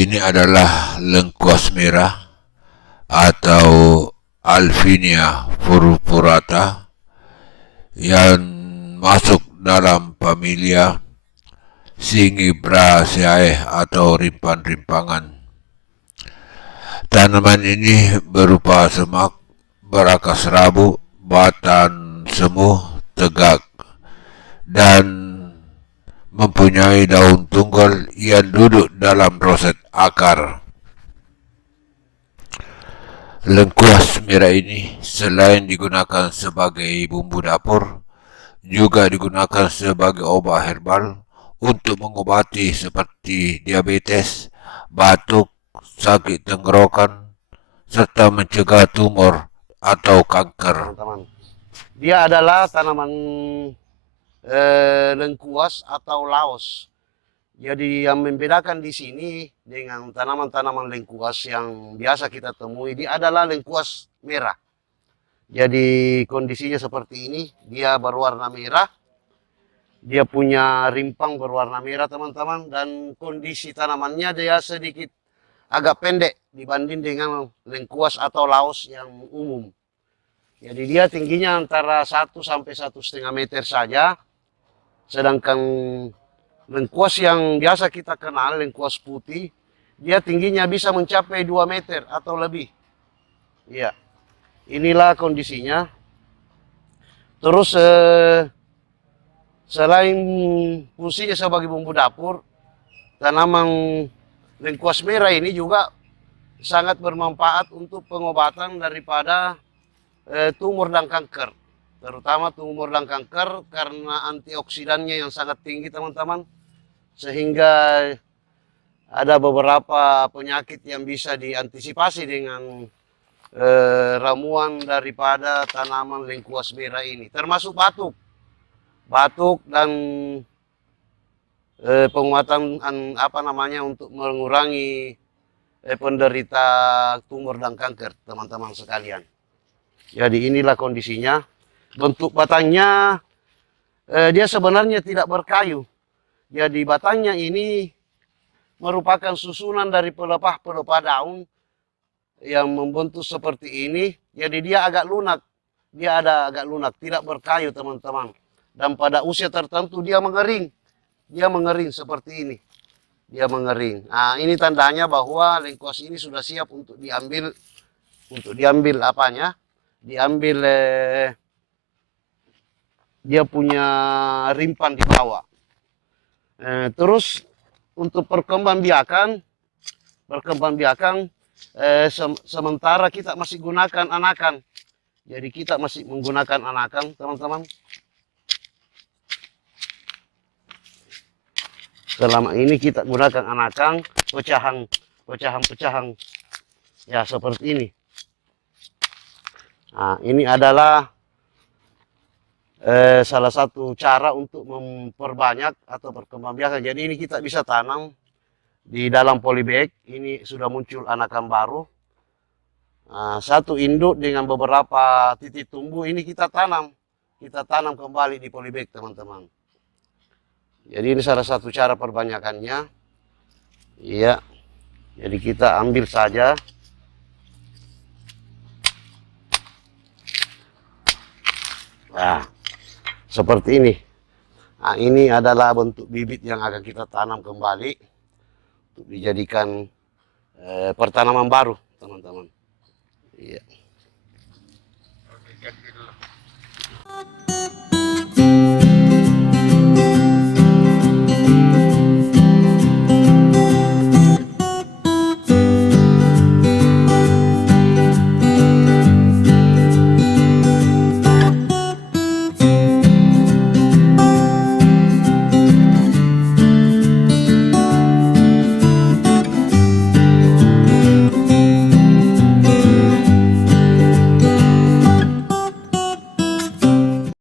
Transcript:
Ini adalah lengkuas merah atau Alvinia purpurata yang masuk dalam familia Singibraceae atau rimpan-rimpangan. Tanaman ini berupa semak, berakas rabu, batang semu, tegak, dan mempunyai daun tunggal yang duduk dalam roset akar. Lengkuas merah ini selain digunakan sebagai bumbu dapur, juga digunakan sebagai obat herbal untuk mengobati seperti diabetes, batuk, sakit tenggorokan, serta mencegah tumor atau kanker. Teman-teman, dia adalah tanaman lengkuas atau laos. Jadi yang membedakan di sini dengan tanaman-tanaman lengkuas yang biasa kita temui, dia adalah lengkuas merah. Jadi kondisinya seperti ini, dia berwarna merah, dia punya rimpang berwarna merah teman-teman, dan kondisi tanamannya dia sedikit agak pendek dibanding dengan lengkuas atau laos yang umum. Jadi dia tingginya antara 1 sampai 1,5 meter saja, sedangkan lengkuas yang biasa kita kenal, lengkuas putih, dia tingginya bisa mencapai 2 meter atau lebih. Iya, inilah kondisinya. Terus selain fungsinya sebagai bumbu dapur, tanaman lengkuas merah ini juga sangat bermanfaat untuk pengobatan daripada tumor dan kanker. Terutama tumor dan kanker karena antioksidannya yang sangat tinggi teman-teman. Sehingga ada beberapa penyakit yang bisa diantisipasi dengan ramuan daripada tanaman lengkuas merah ini, termasuk batuk dan penguatan untuk mengurangi penderita tumor dan kanker teman-teman sekalian. Jadi inilah kondisinya. Bentuk batangnya dia sebenarnya tidak berkayu. Jadi batangnya ini merupakan susunan dari pelepah-pelepah daun yang membentuk seperti ini. Jadi dia agak lunak. Dia ada agak lunak, tidak berkayu teman-teman. Dan pada usia tertentu dia mengering. Dia mengering seperti ini. Dia mengering. Nah, ini tandanya bahwa lengkuas ini sudah siap untuk diambil. Untuk diambil apanya? Diambil dia punya rimpan di bawah. Terus untuk perkembangbiakan sementara kita masih gunakan anakan. Jadi kita masih menggunakan anakan teman-teman. Selama ini kita gunakan anakan, pecahan ya seperti ini. Nah, ini adalah salah satu cara untuk memperbanyak atau perkembangbiakan. Jadi ini kita bisa tanam di dalam polybag. Ini sudah muncul anakan baru. Nah, satu induk dengan beberapa titik tumbuh ini kita tanam kembali di polybag teman-teman. Jadi ini salah satu cara perbanyakannya. Iya. Jadi kita ambil saja. Nah, seperti ini. Nah, ini adalah bentuk bibit yang akan kita tanam kembali untuk dijadikan pertanaman baru, teman-teman. Iya.